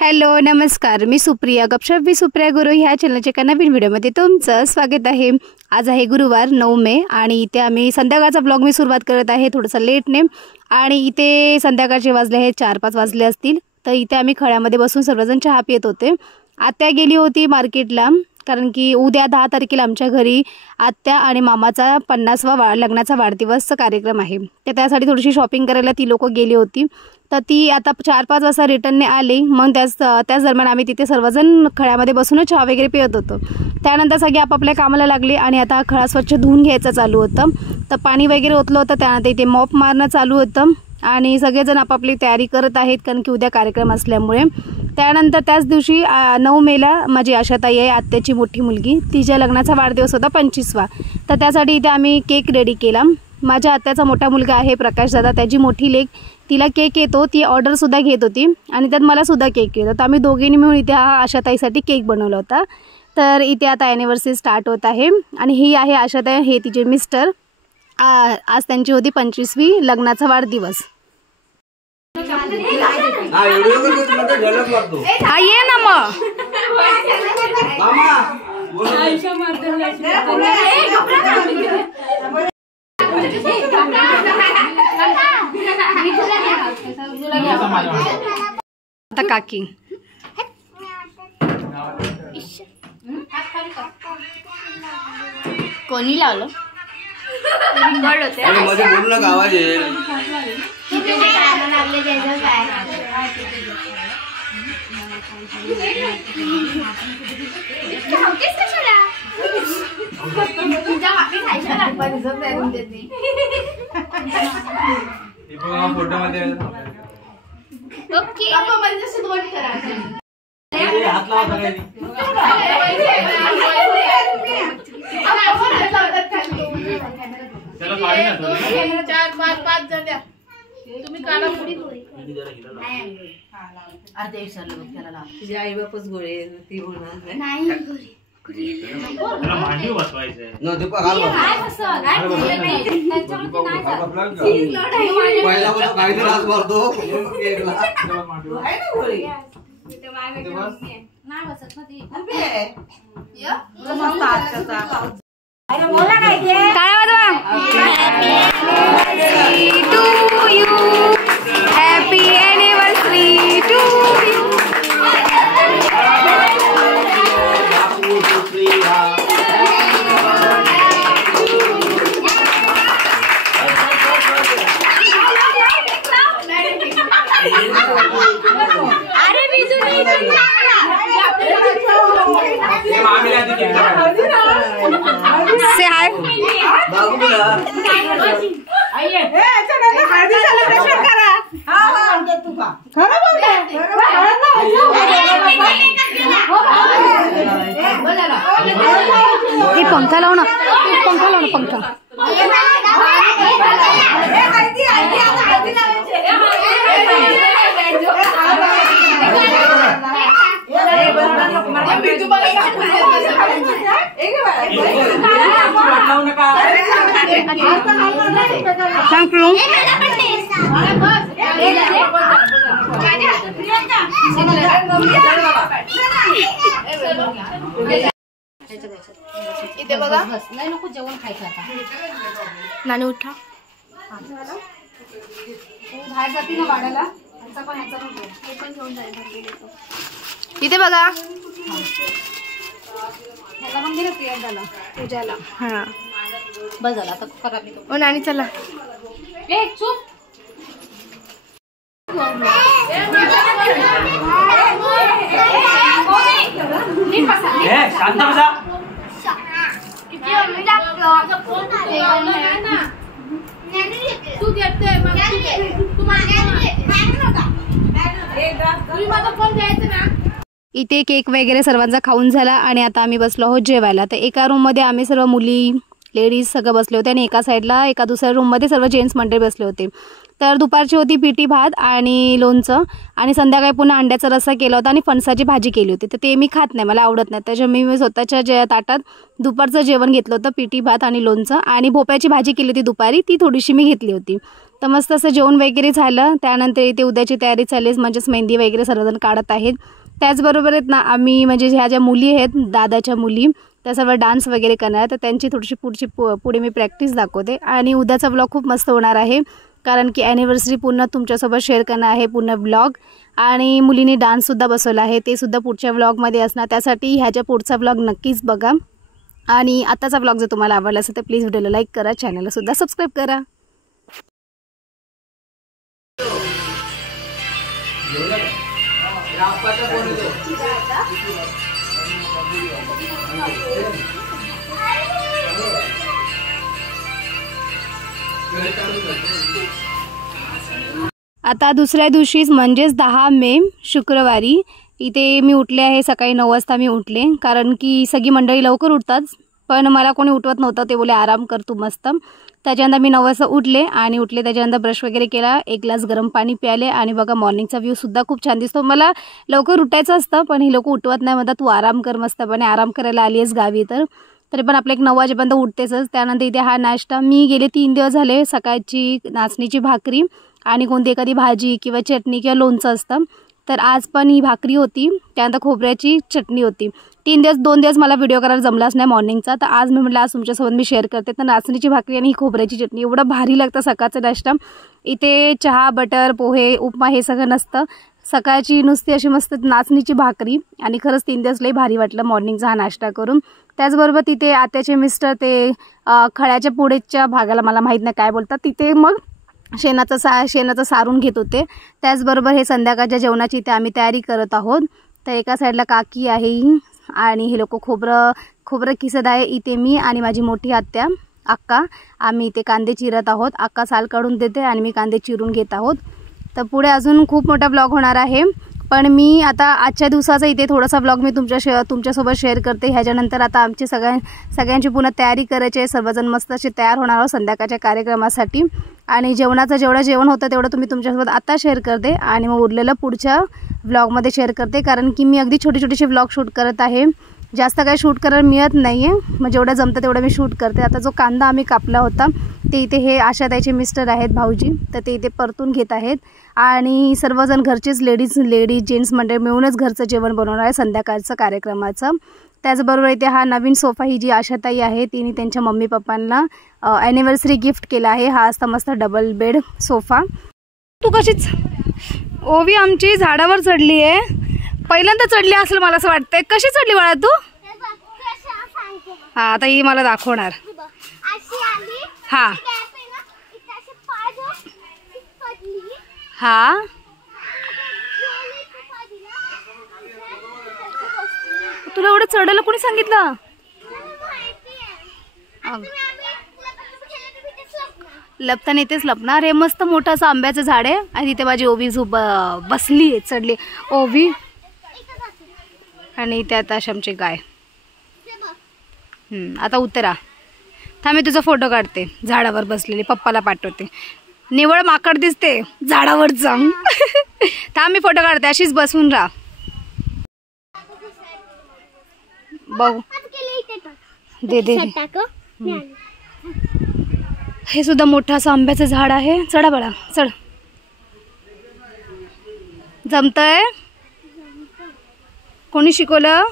Hello नमस्कार, मी सुप्रिया गपशप with Supriya गुरु ह्या चॅनलच्या एका नवीन व्हिडिओमध्ये तुमचं स्वागत आहे। आज आहे गुरुवार 9 मे आणि इथे आम्ही संध्याकाळचा ब्लॉग मी सुरुवात करत आहे थोडंसं लेटने। आणि इथे संध्याकाळचे वाजले आहेत 4-5 वाजले असतील। तर इथे आम्ही खळ्यामध्ये बसून सर्वजण चहा पित होते। आत्या गेली होती मार्केटला, कारण की उद्या 10 तारखेला आमच्या घरी आत्या आणि मामाचा 50वा लग्नाचा वाढदिवसचा कार्यक्रम आहे। तर त्यासाठी थोडीशी शॉपिंग करायला ती लोक गेली होती। तर ती आता 4-5 वाजता रिटर्नने आली। मग त्याच दरम्यान आम्ही तिथे सर्वजण खळ्यामध्ये बसून चहा वगैरे पित होतो। त्यानंतर सगळे आपापल्या कामाला लागले आणि आता खळा स्वच्छ धुवून घ्यायचं चालू होतं। तर पाणी वगैरे ओतलं होतं, त्यानंतर इथे मॉप मारणं चालू होतं आणि सगळेजण आपापली तयारी करत आहेत, कारण की उद्या कार्यक्रम असल्यामुळे। त्यानंतर त्याच दिवशी 9 मेला माझी आशाताई आहे, आत्याची मोठी मुलगी, तिच्या लग्नाचा वाढदिवस होता 25वा। तर त्यासाठी इथे आम्ही केक रेडी केला। माझ्या आत्याचा मोठा मुलगा आहे प्रकाश दादा, त्याची मोठी लेक, तिला केक येतो, ती ऑर्डरसुद्धा घेत होती आणि त्यात मलासुद्धा केक येतो। तर आम्ही दोघींनी मिळून इथे हा आशाताईसाठी केक बनवला होता। तर इथे आता ॲनिव्हर्सरी स्टार्ट होत आहे आणि ही आहे आशाताई, हे तिचे मिस्टर। आज त्यांची होती 25वी लग्नाचा वाढदिवस। ये ना मग आता काकी कोणी लावलं आवाज येईल। तुम्ही काला आई बापच गोळे ती बोलणार नाही। Happy anniversary to you. अरे से हाय हे पंखा लाव ना, पंखा लाव ना, पंखा थैंक यू। इथे बघा, नाही नको जेवण खायचं आता। नानी उठा, बाहेर जाती ना वाड्याला, पण घेऊन जायचं। इथे बघा, ह्याला पण दिलं प्रियंकाला पूजाला। हा बस झालं आता, करा मी ओ नानी चला। ए चुप, शांत बसा। तू घेते फोन द्यायचं ना। इथे केक वगैरे सर्वांचा खाऊन झाला आणि आता आम्ही बसलो आहोत जेवायला। तर एका रूममध्ये आम्ही सर्व मुली लेडीज सगळं बसले होते आणि एका साईडला एका दुसऱ्या रूममध्ये सर्व जेंट्स मंडळी बसले होते। तर दुपारची होती पिठी भात आणि लोणचं आणि संध्याकाळी पुन्हा अंड्याचा रस्सा केला होता आणि फणसाची भाजी केली होती। तर ते मी खात नाही, मला आवडत नाही, त्याच्यामुळे मी स्वतःच्या ताटात दुपारचं जेवण घेतलं होतं, पिठी भात आणि लोणचं आणि भोपळ्याची भाजी केली होती दुपारी, ती थोडीशी मी घेतली होती। तर मस्त असं जेवण वगैरे झालं. त्यानंतर इथे उद्याची तयारी चालली, म्हणजेच मेहंदी वगैरे सर्वजण काढत आहेत. त्याचबरोबर आहेत ना आम्ही म्हणजे ह्या ज्या मुली आहेत दादाच्या मुली त्या सर्व डान्स वगैरे करणार. तर त्यांची थोडीशी पुढे मी प्रॅक्टिस दाखवते. आणि उद्याचा ब्लॉग खूप मस्त होणार आहे, कारण की ॲनिव्हर्सरी पूर्ण तुमच्यासोबत शेअर करणार आहे पूर्ण ब्लॉग. आणि मुलींनी डान्ससुद्धा बसवला आहे, ते सुद्धा पुढच्या ब्लॉगमध्ये असणार. त्यासाठी ह्याच्या पुढचा ब्लॉग नक्कीच बघा. आणि आताचा ब्लॉग जर तुम्हाला आवडला असेल तर प्लीज व्हिडिओला लाईक करा, चॅनललासुद्धा सबस्क्राईब करा. आता दुसऱ्या दिवशीच म्हणजेच 10 मे शुक्रवारी इथे मी उठले आहे. सकाळी 9 वाजता मी उठले, कारण की सगळी मंडळी लवकर उठतात, पण मला कोणी उठवत नव्हतं. ते बोले आराम कर तू मस्त. त्याच्यानंतर मी 9 वाजता उठले त्याच्यानंतर ब्रश वगैरे केला, एक ग्लास गरम पाणी प्याले. आणि बघा मॉर्निंगचा व्ह्यूसुद्धा खूप छान दिसतो. मला लवकर उठायचं असतं, पण ही लोक उठवत नाही, म्हणतात तू आराम कर मस्तपणे. आराम करायला आली आहेस गावी तर तरी पण आपलं एक 9 वाजेपर्यंत उठतेच. त्यानंतर इथे हा नाश्ता मी गेले 3 दिवस झाले, सकाळची नाचणीची भाकरी आणि कोणती एखादी भाजी किंवा चटणी किंवा लोणचं असतं. तर आज पण ही भाकरी होती, त्यानंतर खोबऱ्याची चटणी होती. 2 दिवस मला व्हिडिओ करायला जमलाच नाही मॉर्निंगचा, तर आज मी म्हटलं आज तुमच्यासोबत मी शेअर करते. तर नाचणीची भाकरी आणि ही खोबऱ्याची चटणी एवढं भारी लागतं सकाळचा नाश्ता. इथे चहा, बटर, पोहे, उपमा हे सगळं नसतं. सकाळची नुसती अशी मस्त नाचणीची भाकरी, आणि खरंच 3 दिवस लई भारी वाटलं मॉर्निंगचा हा नाश्ता करून. त्याचबरोबर तिथे आत्याचे मिस्टर ते खळ्याच्या पुढेच्या भागाला मला माहीत नाही काय बोलतात, तिथे मग शेणाचं सारून घेत होते. त्याचबरोबर हे संध्याकाळच्या जेवणाची इथे आम्ही तयारी करत आहोत. तर एका साईडला काकी आहे आणि हे लोक खोबरं किसत आहे. इथे मी आणि माझी मोठी आत्या अक्का आम्ही इथे कांदे चिरत आहोत. अक्का साल काढून देते आणि मी कांदे चिरून घेत आहोत. तर पुढे अजून खूप मोठा ब्लॉग होणार आहे, पण मी आता आजच्या दिवसाचा इथे थोडासा ब्लॉग मी तुमच्यासोबत शेअर करते. ह्याच्यानंतर आता आमची सगळ्यांची पुन्हा तयारी करायची आहे. सर्वजण मस्त असे तयार होणार आहोत संध्याकाळच्या कार्यक्रमासाठी. आणि जेवढं जेवण होतं तेवढं तुम्च्यासोबत आता शेअर करते, आणि मग उरलेलं पुढच्या ब्लॉगमध्ये शेअर करते, कारण की मी अगदी छोटे ब्लॉग शूट करत आहे. जास्त काही शूट करायला मिळत नाही आहे, मग जेवढं जमतं तेवढं मी शूट करते. आता जो कांदा आम्ही कापला होता ते इथे हे आशाताईचे मिस्टर आहेत भाऊजी, तर ते इथे परतून घेत आहेत. आणि सर्वजण घरचेच लेडीज जेंट्स मंडळी मिळूनच घरचं जेवण बनवणार आहे संध्याकाळचं कार्यक्रमाचं. त्याचबरोबर इथे हा नवीन सोफा ही जी आशाताई आहे तिने त्यांच्या मम्मी पप्पांना ॲनिव्हर्सरी गिफ्ट केला आहे. हा असता मस्त डबल बेड सोफा. तू कशीच ओवी आमची झाडावर चढली आहे, पहिल्यांदा चढली असेल मला असं वाटतंय. कशी चढली बाळा तू? हा आता ही मला दाखवणार. हा हा तुला एवढं चढायला कोणी सांगितलं? लपताना इथेच लपणार. हे मस्त मोठं असं आंब्याचं झाड आहे आणि तिथे माझी ओवी बसली आहे, चढली ओवी. आणि त्यात आमची गाय. आता उतरा. थांब मी तुझा फोटो काढते झाडावर बसलेली, पप्पाला पाठवते. निवळ माकड दिसते झाडावर जाऊन. थांब मी फोटो काढते, अशीच बसून राहा. बघू दे. हे सुद्धा मोठं असं आंब्याचं झाड आहे. चढा बाळा चढ. जमतंय? कोणी शिकवलं?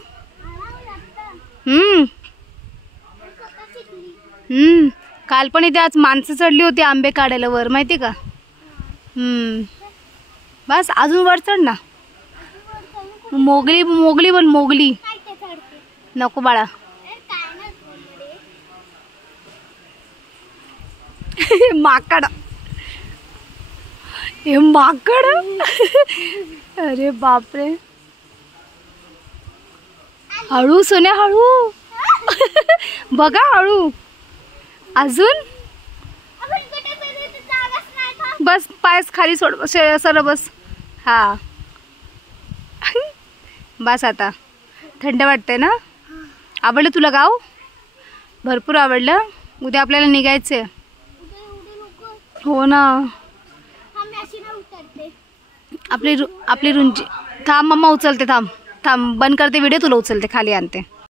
काल पण इथे आज माणसं चढली होती आंबे काढायला वर, माहिती का? बस अजून वर चढ ना. मोगली पण मोगली नको बाळा. माकड, हे माकड. अरे बापरे. हळू सोन्या हळू. बघा हळू. अजून बस पायस खाली सोड, सरळ बस. हा बस. आता थंड वाटतंय ना? आवडलं तुला गाव? भरपूर आवडलं. उद्या आपल्याला निघायचंय. हो ना. आपली रुंची. थांब मम्मा उचलते. थांब बंद करते व्हिडिओ, तुला उचलते खाली आणते.